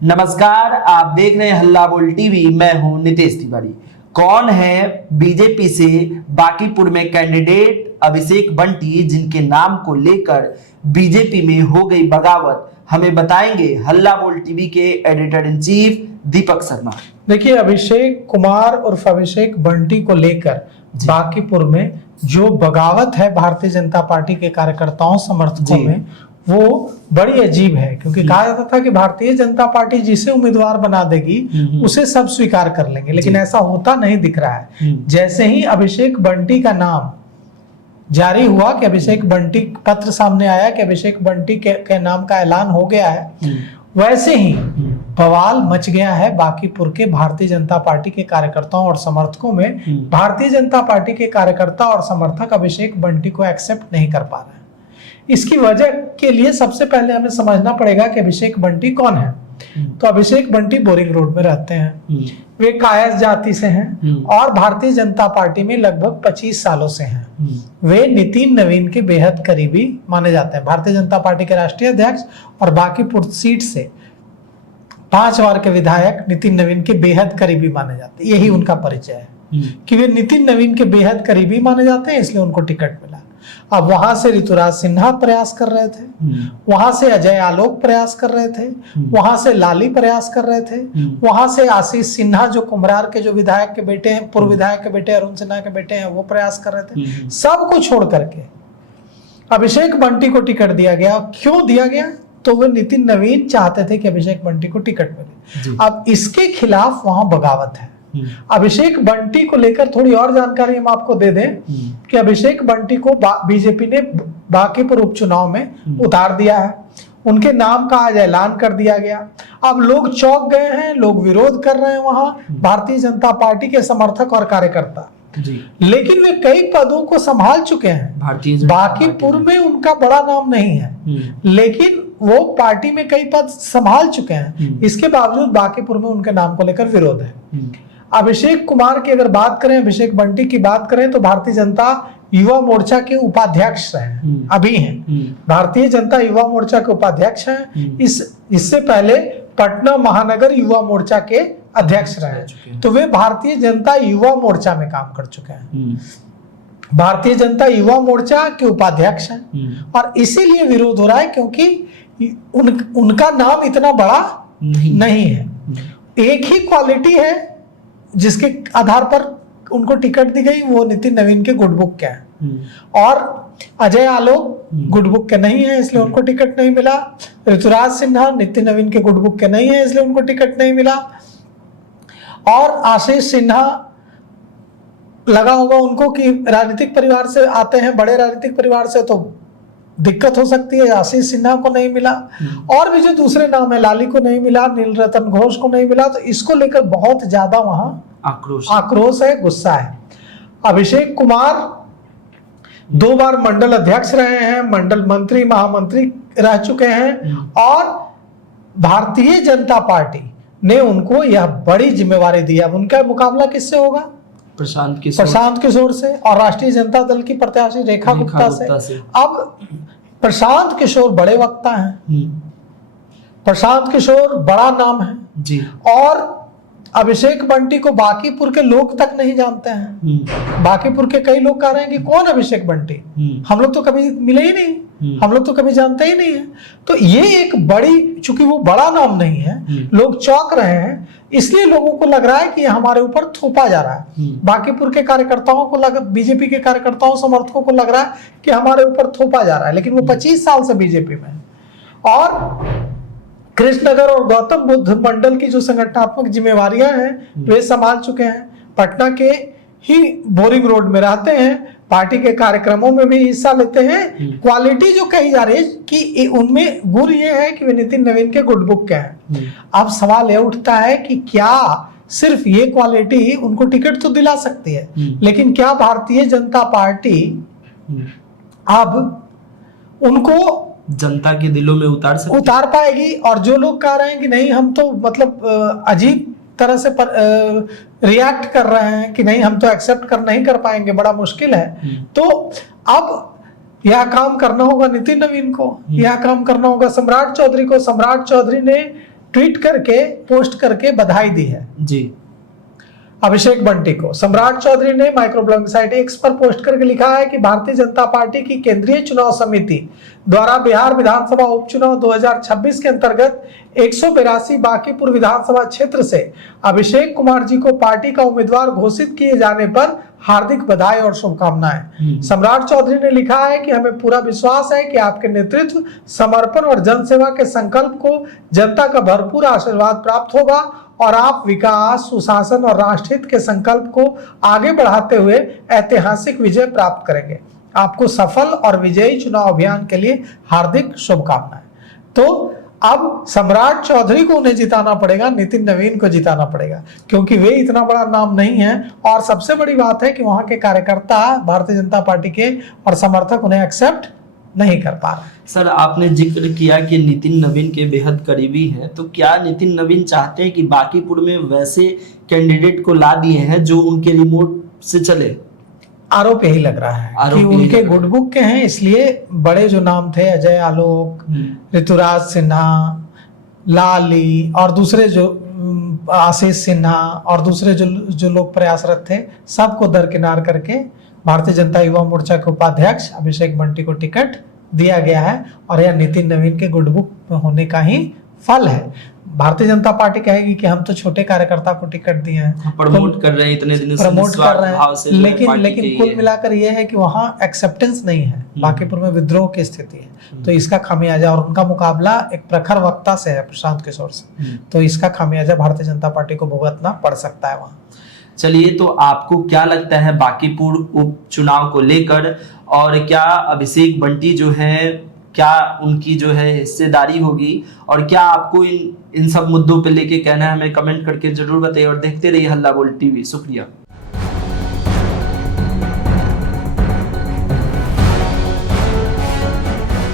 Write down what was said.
नमस्कार, आप देख रहे हैं हल्ला बोल टीवी। मैं हूं नितेश तिवारी। कौन है बीजेपी से बांकीपुर में कैंडिडेट अभिषेक बंटी, जिनके नाम को लेकर बीजेपी में हो गई बगावत, हमें बताएंगे हल्ला बोल टीवी के editor in chief Deepak Sharma. देखिए, अभिषेक कुमार उर्फ अभिषेक बंटी को लेकर बांकीपुर में जो बगावत है भारतीय जनता पार्टी के कार्यकर्ताओं समर्थकों में, वो बड़ी अजीब है। क्योंकि कहा जाता था कि भारतीय जनता पार्टी जिसे उम्मीदवार बना देगी उसे सब स्वीकार कर लेंगे, लेकिन ऐसा होता नहीं दिख रहा है। जैसे ही अभिषेक बंटी का नाम जारी हुआ, कि अभिषेक बंटी पत्र सामने आया कि अभिषेक बंटी के नाम का ऐलान हो गया है, वैसे ही बवाल मच गया है बांकीपुर के भारतीय जनता पार्टी के कार्यकर्ताओं और समर्थकों में। भारतीय जनता पार्टी के कार्यकर्ता और समर्थक अभिषेक बंटी को एक्सेप्ट नहीं कर पा रहे हैं। इसकी वजह के लिए सबसे पहले हमें समझना पड़ेगा कि अभिषेक बंटी कौन है। तो अभिषेक बंटी बोरिंग रोड में रहते हैं, वे कायस्थ जाति से हैं और भारतीय जनता पार्टी में लगभग 25 सालों से हैं। वे नितिन नवीन के बेहद करीबी माने जाते हैं। भारतीय जनता पार्टी के राष्ट्रीय अध्यक्ष और बांकीपुर सीट से 5 बार के विधायक नितिन नवीन के बेहद करीबी माने जाते हैं। यही उनका परिचय है कि वे नितिन नवीन के बेहद करीबी माने जाते हैं, इसलिए उनको टिकट मिला। अब वहां से ऋतुराज सिन्हा प्रयास कर रहे थे, वहां से अजय आलोक प्रयास कर रहे थे, वहां से लाली प्रयास कर रहे थे, वहां से आशीष सिन्हा जो कुम्हरार के जो विधायक के बेटे हैं, पूर्व विधायक के बेटे अरुण सिन्हा के बेटे हैं, वो प्रयास कर रहे थे। सब कुछ छोड़ करके अभिषेक बंटी को टिकट दिया गया। क्यों दिया गया? तो वो नितिन नवीन चाहते थे कि अभिषेक बंटी को टिकट मिले। अब इसके खिलाफ वहां बगावत है। अभिषेक बंटी को लेकर थोड़ी और जानकारी हम आपको दे दें कि अभिषेक बंटी को बीजेपी ने बांकीपुर उपचुनाव में उतार दिया है। उनके नाम का आज ऐलान कर दिया गया। अब लोग चौंक गए हैं, लोग विरोध कर रहे हैं वहां, भारतीय जनता पार्टी के समर्थक और कार्यकर्ता। लेकिन वे कई पदों को संभाल चुके हैं। बांकीपुर में उनका बड़ा नाम नहीं है, लेकिन वो पार्टी में कई पद संभाल चुके हैं। इसके बावजूद बांकीपुर में उनके नाम को लेकर विरोध है। अभिषेक कुमार की अगर बात करें, अभिषेक बंटी की बात करें, तो भारतीय जनता युवा मोर्चा के उपाध्यक्ष हैं, अभी हैं। भारतीय जनता युवा मोर्चा के उपाध्यक्ष हैं। इससे पहले पटना महानगर युवा मोर्चा के अध्यक्ष रहे, तो वे भारतीय जनता युवा मोर्चा में काम कर चुके हैं। भारतीय जनता युवा मोर्चा के उपाध्यक्ष हैं और इसीलिए विरोध हो रहा है, क्योंकि उनका नाम इतना बड़ा नहीं है। एक ही क्वालिटी है जिसके आधार पर उनको टिकट दी गई, वो नितिन नवीन के गुड बुक के हैं और अजय आलोक गुड बुक के नहीं है, इसलिए उनको टिकट नहीं मिला। ऋतुराज सिन्हा नितिन नवीन के गुड बुक के नहीं है, इसलिए उनको टिकट नहीं मिला। और आशीष सिन्हा, लगा होगा उनको कि राजनीतिक परिवार से आते हैं, बड़े राजनीतिक परिवार से, तो दिक्कत हो सकती है। आशीष सिन्हा को नहीं मिला और भी जो दूसरे नाम है, लाली को नहीं मिला, नीलरतन घोष को नहीं मिला, तो इसको लेकर बहुत ज्यादा वहां आक्रोश है, गुस्सा है। अभिषेक कुमार 2 बार मंडल अध्यक्ष रहे हैं, मंडल मंत्री, महामंत्री रह चुके हैं और भारतीय जनता पार्टी ने उनको यह बड़ी जिम्मेवारी दी। अब उनका मुकाबला किससे होगा? प्रशांत किशोर से और राष्ट्रीय जनता दल की प्रत्याशी रेखा गुप्ता से। अब प्रशांत किशोर बड़े वक्ता हैं, प्रशांत किशोर बड़ा नाम है जी, और अभिषेक बंटी को बांकीपुर के लोग तक नहीं जानते हैं। बांकीपुर के कई लोग कह रहे हैं कि कौन अभिषेक बंटी, हम लोग तो कभी मिले ही नहीं, हम लोग तो कभी जानते ही नहीं है। तो ये एक बड़ी, चूंकि वो बड़ा नाम नहीं है, लोग चौंक रहे हैं, इसलिए लोगों को लग रहा है कि हमारे ऊपर थोपा जा रहा है। बांकीपुर के कार्यकर्ताओं को बीजेपी के कार्यकर्ताओं समर्थकों को लग रहा है कि हमारे ऊपर थोपा जा रहा है, लेकिन वो 25 साल से बीजेपी में है और कृष्णनगर और गौतम बुद्ध मंडल की जो संगठनात्मक जिम्मेवारियां हैं वे संभाल चुके हैं। पटना के ही बोरिंग रोड में रहते हैं, पार्टी के कार्यक्रमों में भी हिस्सा लेते हैं। क्वालिटी जो कही जा रही है कि उनमें गुण ये है कि वे नितिन नवीन के गुड बुक के हैं। अब सवाल यह उठता है कि क्या सिर्फ ये क्वालिटी उनको टिकट तो दिला सकती है, लेकिन क्या भारतीय जनता पार्टी अब उनको जनता के दिलों में उतार पाएगी? और जो लोग कह रहे हैं कि नहीं, हम तो मतलब अजीब तरह से रिएक्ट कर रहे हैं कि नहीं, हम तो एक्सेप्ट नहीं कर पाएंगे, बड़ा मुश्किल है, तो अब यह काम करना होगा नितिन नवीन को, यह काम करना होगा सम्राट चौधरी को। सम्राट चौधरी ने ट्वीट करके पोस्ट करके बधाई दी है जी अभिषेक बंटी को। सम्राट चौधरी ने माइक्रो ब्लॉगिंग साइट एक्स पर पोस्ट करके लिखा है कि भारतीय जनता पार्टी की केंद्रीय चुनाव समिति द्वारा बिहार विधानसभा उपचुनाव 2026 के अंतर्गत 182 बांकीपुर विधानसभा क्षेत्र से अभिषेक कुमार जी को पार्टी का उम्मीदवार घोषित किए जाने पर हार्दिक बधाई और शुभकामनाएं। सम्राट चौधरी ने लिखा है कि हमें पूरा विश्वास है कि आपके नेतृत्व, समर्पण और जनसेवा के संकल्प को जनता का भरपूर आशीर्वाद प्राप्त होगा और आप विकास, सुशासन और राष्ट्रहित के संकल्प को आगे बढ़ाते हुए ऐतिहासिक विजय प्राप्त करेंगे। आपको सफल और विजयी चुनाव अभियान के लिए हार्दिक शुभकामनाएं। तो अब सम्राट चौधरी को उन्हें जिताना पड़ेगा, नितिन नवीन को जिताना पड़ेगा, क्योंकि वे इतना बड़ा नाम नहीं है। और सबसे बड़ी बात है कि वहां के कार्यकर्ता भारतीय जनता पार्टी के और समर्थक उन्हें एक्सेप्ट नहीं कर पा रहे। सर, आपने जिक्र किया कि नितिन नवीन के बेहद करीबी हैं, तो क्या नितिन नवीन चाहते हैं कि बांकीपुर में वैसे कैंडिडेट को ला दिए हैं जो उनके रिमोट से चले? आरोप यही लग रहा है कि उनके गुडबुक के हैं, इसलिए बड़े जो नाम थे अजय आलोक, ऋतुराज सिन्हा, लाली और दूसरे जो आशीष सिन्हा और दूसरे जो लोग प्रयासरत थे, सबको दरकिनार करके भारतीय जनता युवा मोर्चा के उपाध्यक्ष अभिषेक बंटी को टिकट दिया गया है। और यह नितिन नवीन के गुडबुक में होने का ही फल है। भारतीय जनता पार्टी कहेगी कि हम तो छोटे कार्यकर्ता को टिकट दिए हैं, प्रमोट कर रहे हैं, इतने दिनों से प्रमोट कर रहे हैं, लेकिन कुल है। मिलाकर यह है कि वहां एक्सेप्टेंस नहीं है, बांकीपुर में विद्रोह की स्थिति है। तो इसका खामियाजा, और उनका मुकाबला एक प्रखर वक्ता से है, प्रशांत किशोर से, तो इसका खामियाजा भारतीय जनता पार्टी को भुगतना पड़ सकता है वहां। चलिए, तो आपको क्या लगता है बांकीपुर उपचुनाव को लेकर, और क्या अभिषेक बंटी जो है, क्या उनकी जो है हिस्सेदारी होगी, और क्या आपको इन सब मुद्दों पे लेके कहना है, हमें कमेंट करके जरूर बताइए और देखते रहिए हल्ला बोल टीवी। शुक्रिया।